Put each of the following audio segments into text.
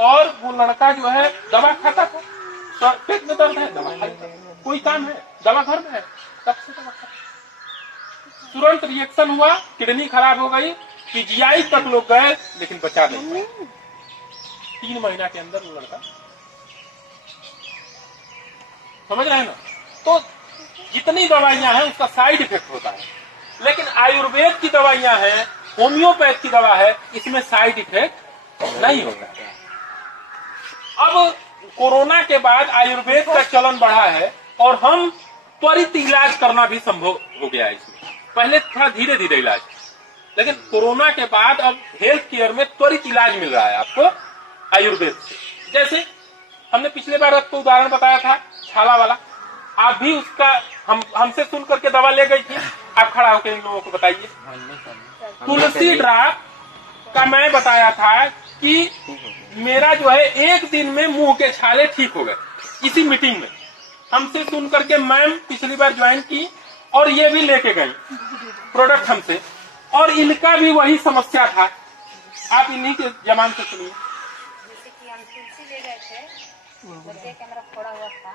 और वो लड़का जो है दवा खाता था, तो पेट में दर्द है दवा खाता, कोई काम है दवा घर में है, तब से दवा खाता। तुरंत रिएक्शन हुआ, किडनी खराब हो गई, पीजीआई तक लोग गए लेकिन बचा नहीं पाए। 3 महीना के अंदर वो लड़का, समझ रहे हैं ना। तो जितनी दवाइयां हैं उसका साइड इफेक्ट होता है, लेकिन आयुर्वेद की दवाइयां हैं, होम्योपैथ की दवा है, इसमें साइड इफेक्ट नहीं होता है। अब कोरोना के बाद आयुर्वेद का चलन बढ़ा है और हम त्वरित इलाज करना भी संभव हो गया है इसमें। पहले था धीरे धीरे इलाज, लेकिन कोरोना के बाद अब हेल्थ केयर में त्वरित इलाज मिल रहा है आपको आयुर्वेद से। जैसे हमने पिछले बार आपको उदाहरण बताया था छाला वाला, आप भी उसका हमसे सुन करके दवा ले गई थी। आप खड़ा होकर इन लोगों को बताइए। तुलसी ड्राप का मैं बताया था कि मेरा जो है 1 दिन में मुंह के छाले ठीक हो गए। इसी मीटिंग में हमसे सुन करके मैम पिछली बार ज्वाइन की और ये भी लेके गई प्रोडक्ट हमसे, और इनका भी वही समस्या था। आप इन्हीं के जबान से सुनिए। जैसे कि हम तुलसी ले गए थे, बोलते कि हमारा फोड़ा हुआ था,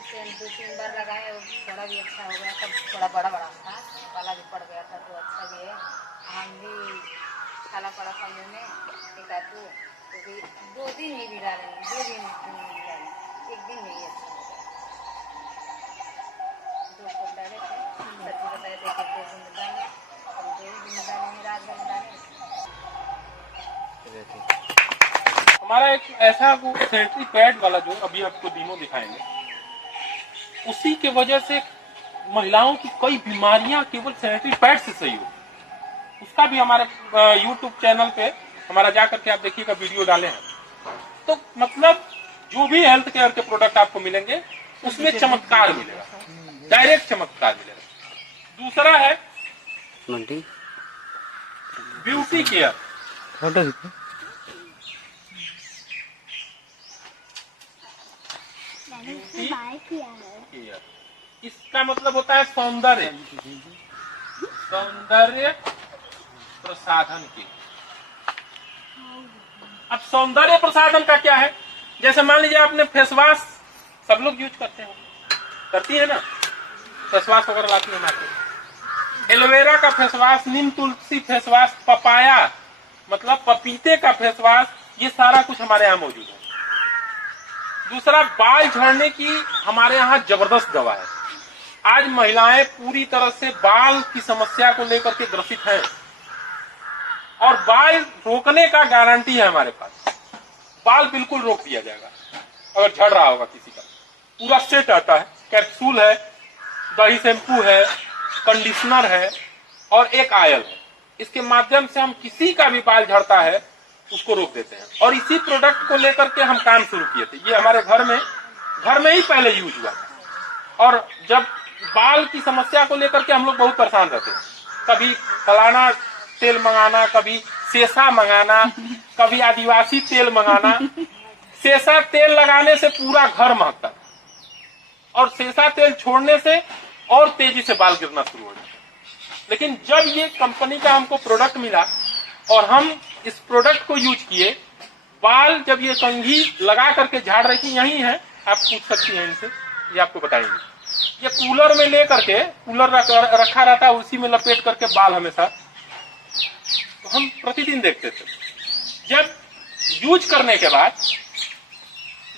इसे हम 2-3 बार लगाए और थोड़ा भी अच्छा हो गया, तब थोड़ा बड़ा बड़ा था, काला भी पड़ गया था, तो अच्छा भी है। हम भी काला पड़ा था मुँह में एक आधू, तो भी 2 दिन ही भी डाले, 2 दिन नहीं डाले, 1 दिन में ही अच्छा हो गया। 2 फूल डाले थे, सब्जी बताए थे कि 2 दिन डाले, हम 2 दिन डाले, रात भर डाले। हमारा एक ऐसा वो सैनिटरी पैड वाला जो अभी आपको दिनों दिखाएंगे, उसी के वजह से महिलाओं की कई बीमारियां केवल सैनिटरी पैड से सही हो। उसका भी हमारे YouTube चैनल पे हमारा जाकर के आप देखिएगा, वीडियो डाले हैं। तो मतलब जो भी हेल्थ केयर के प्रोडक्ट आपको मिलेंगे उसमें चमत्कार मिलेगा, डायरेक्ट चमत्कार मिलेगा। दूसरा है ब्यूटी केयर। इसका मतलब होता है सौंदर्य प्रसाधन की। अब सौंदर्य प्रसाधन का क्या है? जैसे मान लीजिए आपने फेस वॉश, सब लोग यूज करते हैं, करती है ना, फेस वॉश वगैरह लाती है मार्केट। एलोवेरा का फेस वॉश, नीम तुलसी फेस वॉश, पपाया मतलब पपीते का फेस वॉश, ये सारा कुछ हमारे यहाँ मौजूद है। दूसरा, बाल झड़ने की हमारे यहाँ जबरदस्त दवा है। आज महिलाएं पूरी तरह से बाल की समस्या को लेकर के ग्रसित हैं और बाल रोकने का गारंटी है हमारे पास। बाल बिल्कुल रोक दिया जाएगा अगर झड़ रहा होगा किसी का। पूरा सेट आता है, कैप्सूल है, दही शैम्पू है, कंडीशनर है और एक आयल है। इसके माध्यम से हम किसी का भी बाल झड़ता है उसको रोक देते हैं। और इसी प्रोडक्ट को लेकर के हम काम शुरू किए थे। ये हमारे घर में ही पहले यूज हुआ था। और जब बाल की समस्या को लेकर के हम लोग बहुत परेशान रहते हैं, कभी फलाना तेल मंगाना, कभी सेसा मंगाना, कभी आदिवासी तेल मंगाना। सेसा तेल लगाने से पूरा घर महकता है और सेसा तेल छोड़ने से और तेजी से बाल गिरना शुरू हो जाता है। लेकिन जब ये कंपनी का हमको प्रोडक्ट मिला और हम इस प्रोडक्ट को यूज किए, बाल जब ये कंघी लगा करके झाड़ रही थी, यही है, आप पूछ सकती हैं इनसे, ये आपको बताएंगे। ये कूलर में ले करके, कूलर रखा रहता है, उसी में लपेट करके बाल हमेशा, तो हम प्रतिदिन देखते थे। जब यूज करने के बाद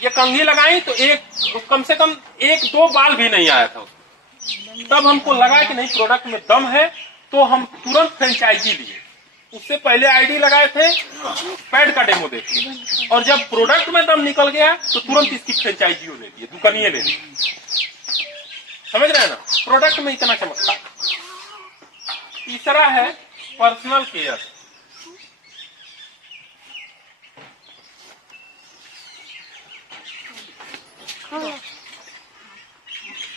ये कंघी लगाई तो कम से कम 1-2 बाल भी नहीं आया था उसमें। तब हमको लगा कि नहीं, प्रोडक्ट में दम है, तो हम तुरंत फ्रेंचाइजी लिए। उससे पहले आईडी लगाए थे, पैड का डेमो देखे, और जब प्रोडक्ट में दम निकल गया तो तुरंत इसकी फ्रेंचाइजी ले ली, दुकानिये ले ली। समझ रहे हैं ना, प्रोडक्ट में इतना चमत्कार। तीसरा है पर्सनल केयर।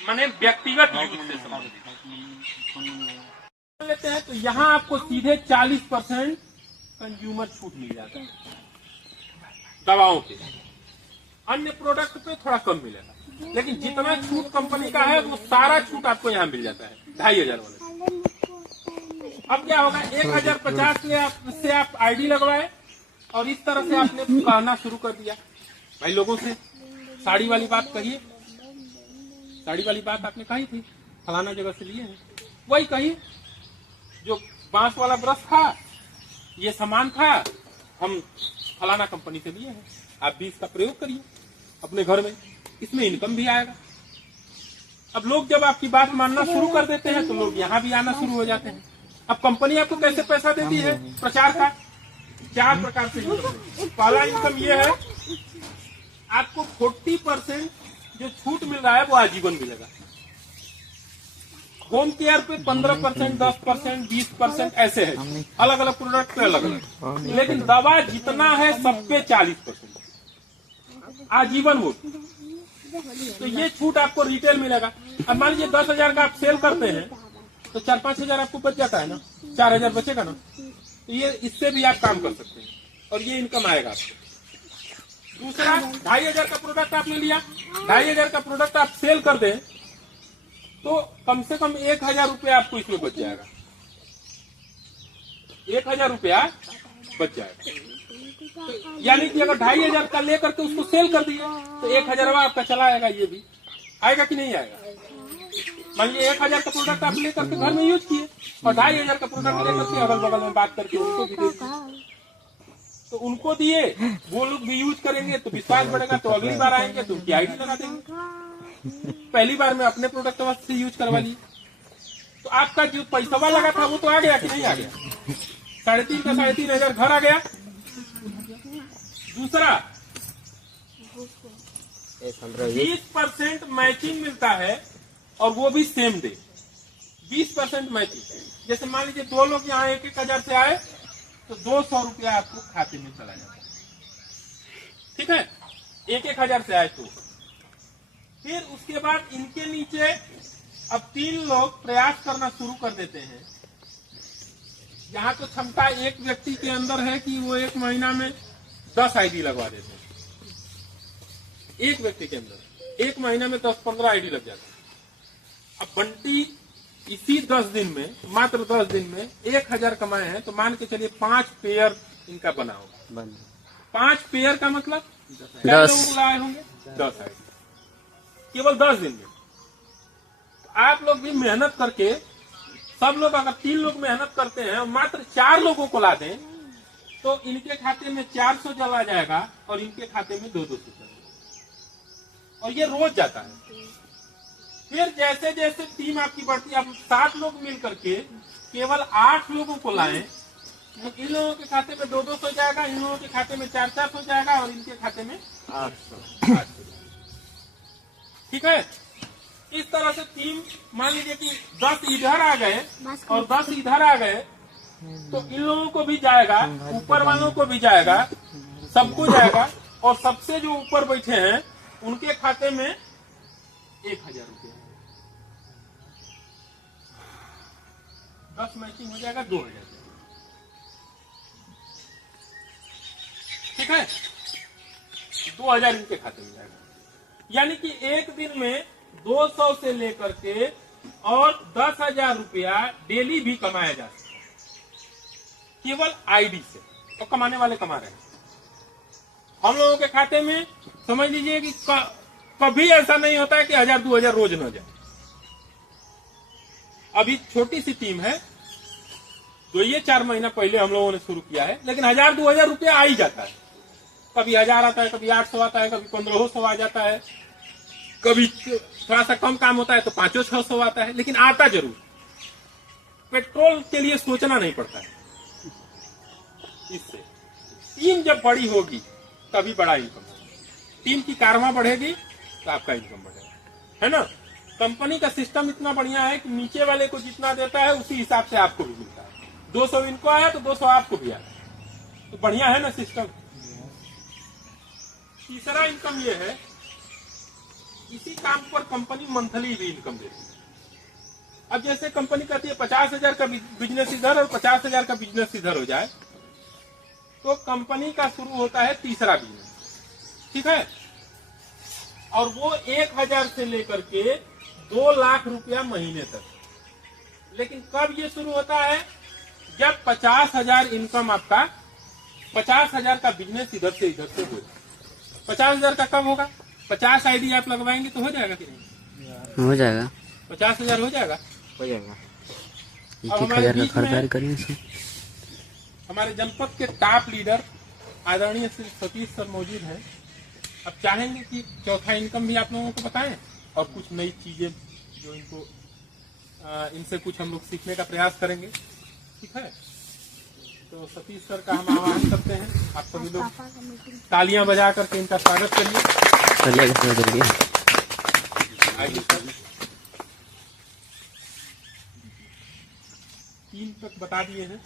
माने व्यक्तिगत यूज से संबंधित लेते हैं तो यहाँ आपको सीधे 40% कंज्यूमर छूट मिल जाता है दवाओं पे। अन्य प्रोडक्ट पे थोड़ा कम मिलेगा, लेकिन जितना छूट कंपनी का है वो सारा छूट आपको यहाँ मिल जाता है 2500 वाले। अब क्या होगा, 1050 से आप आईडी लगवाए, और इस तरह से आपने कहना शुरू कर दिया भाई लोगों से, साड़ी वाली बात कहिए, साड़ी वाली बात आपने कही थी फलाना जगह से लिए हैं, वही कहिए जो बांस वाला ब्रश था, ये सामान था, हम फलाना कंपनी से लिए हैं, आप भी इसका प्रयोग करिए अपने घर में, इसमें इनकम भी आएगा। अब लोग जब आपकी बात मानना शुरू कर देते हैं तो लोग यहाँ भी आना शुरू हो जाते हैं। अब कंपनी आपको कैसे पैसा देती है प्रचार का? 4 प्रकार से इनकम। पहला इनकम ये है, आपको 40% जो छूट मिल रहा है वो आजीवन मिलेगा। होम केयर पे 15%, 10%, 20% ऐसे है, अलग अलग प्रोडक्ट पे अलग अलग। लेकिन दवा जितना है सब पे 40% आजीवन वो। तो ये छूट आपको रिटेल मिलेगा। अब मान लीजिए 10,000 का आप सेल करते हैं तो 4-5 हजार आपको बच जाता है ना, 4,000 बचेगा ना, तो ये इससे भी आप काम कर सकते हैं और ये इनकम आएगा आपको। दूसरा, 2,500 का प्रोडक्ट आपने लिया, 2,500 का प्रोडक्ट आप सेल कर दें तो कम से कम 1,000 रुपया आपको इसमें बच जाएगा, 1,000 रुपया बच जाएगा। तो यानी कि अगर 2,500 का लेकर के उसको सेल कर दिए तो 1,000 आपका चला आएगा। ये भी आएगा कि नहीं आएगा? मान लीजिए 1,000 का प्रोडक्ट आप लेकर के घर में यूज किए और 2,500 का प्रोडक्ट लेकर के अगल बगल में बात करके उनको भी दे दिए, तो उनको दिए, वो लोग भी यूज करेंगे तो विश्वास बढ़ेगा, तो अगली बार आएंगे तो उनकी आईडी लगा देंगे। पहली बार में अपने प्रोडक्ट से यूज करवा लिए तो आपका जो पैसा लगा था वो तो आ गया कि नहीं आ गया? 3,500 का 3,500 घर आ गया। दूसरा, 20% मैचिंग मिलता है और वो भी सेम डे, 20% मैचिंग। जैसे मान लीजिए 2 लोग यहाँ 1,000 से आए तो 200 रुपया आपको खाते में चला जाता है, ठीक है, 1,000 से आए तो। फिर उसके बाद इनके नीचे अब 3 लोग प्रयास करना शुरू कर देते हैं। यहाँ तो क्षमता एक व्यक्ति के अंदर है कि वो 1 महीना में 10 आईडी लगवा देते हैं। एक व्यक्ति के अंदर 1 महीने में 10-15 आईडी लग जाता है। अब बंटी इसी 10 दिन में, मात्र 10 दिन में 1,000 कमाए हैं तो मान के चलिए 5 पेयर इनका बना होगा। 5 पेयर का मतलब 10 लोग लाए होंगे, 10 आईडी केवल 10 दिन में। तो आप लोग भी मेहनत करके, सब लोग अगर 3 लोग मेहनत करते हैं और मात्र 4 लोगों को ला दें तो इनके खाते में 400 चला जाएगा और इनके खाते में 200 चला जाएगा, और ये रोज जाता है। फिर जैसे जैसे टीम आपकी बढ़ती है, आप 7 लोग मिल करके केवल 8 लोगों को लाएं तो इन लोगों के खाते में 200 जाएगा, इन लोगों के खाते में 400 जाएगा और इनके खाते में 800। ठीक है, इस तरह से टीम, मान लीजिए कि 10 इधर आ गए और 10 इधर आ गए तो इन लोगों को भी जाएगा, ऊपर वालों को भी जाएगा, सबको जाएगा, और सबसे जो ऊपर बैठे हैं उनके खाते में 1,000 रुपया, 10 मैचिंग हो जाएगा 2,000। ठीक है, 2,000 इनके खाते में जाएगा। यानी कि एक दिन में 200 से लेकर के और 10,000 रुपया डेली भी कमाया जा सकता है, केवल आईडी से। और कमाने वाले कमा रहे हैं। हम लोगों के खाते में समझ लीजिए कि कभी ऐसा नहीं होता है कि 1,000-2,000 रोज न जाए। अभी छोटी सी टीम है जो ये 4 महीना पहले हम लोगों ने शुरू किया है, लेकिन 1,000-2,000 रुपया आ ही जाता है। कभी 1,000 आता है, कभी 800 आता है, कभी 1,500 आ जाता है, कभी थोड़ा सा कम काम होता है तो 500-600 आता है, लेकिन आता जरूर। पेट्रोल के लिए सोचना नहीं पड़ता है। इससे टीम जब बड़ी होगी तभी बड़ा इनकम होगा। टीम की कारवां बढ़ेगी तो आपका इनकम बढ़ेगा, है ना। कंपनी का सिस्टम इतना बढ़िया है कि नीचे वाले को जितना देता है उसी हिसाब से आपको भी मिलता है। 200 इनको आया तो 200 आपको भी आया, तो बढ़िया है ना सिस्टम। तीसरा इनकम ये है, इसी काम पर कंपनी मंथली भी इनकम देती है। अब जैसे कंपनी कहती है 50,000 का बिजनेस इधर और 50,000 का बिजनेस इधर हो जाए, तो कंपनी का शुरू होता है तीसरा बिजनेस। ठीक है, और वो 1,000 से लेकर के 2 लाख रुपया महीने तक। लेकिन कब ये शुरू होता है? जब 50,000 इनकम आपका 50,000 का बिजनेस इधर से हो। 50,000 का कब होगा? 50 आईडी आप लगवाएंगे तो हो जाएगा कि नहीं? हो जाएगा, 50,000 हो जाएगा। हो जाएगा। अब हमारे 1,000 का बीच में खरीदारी करेंगे इसमें। हमारे जनपद के टॉप लीडर आदरणीय श्री सतीश सर मौजूद हैं। अब चाहेंगे कि चौथा इनकम भी आप लोगों को बताएं और कुछ नई चीजें जो इनको इनसे कुछ हम लोग सीखने का प्रयास करेंगे। ठीक है, तो सतीश सर का हम आह्वान करते हैं, आप सभी लोग तालियां बजा करके इनका स्वागत करिए। आइए सर, 3 तक बता दिए हैं।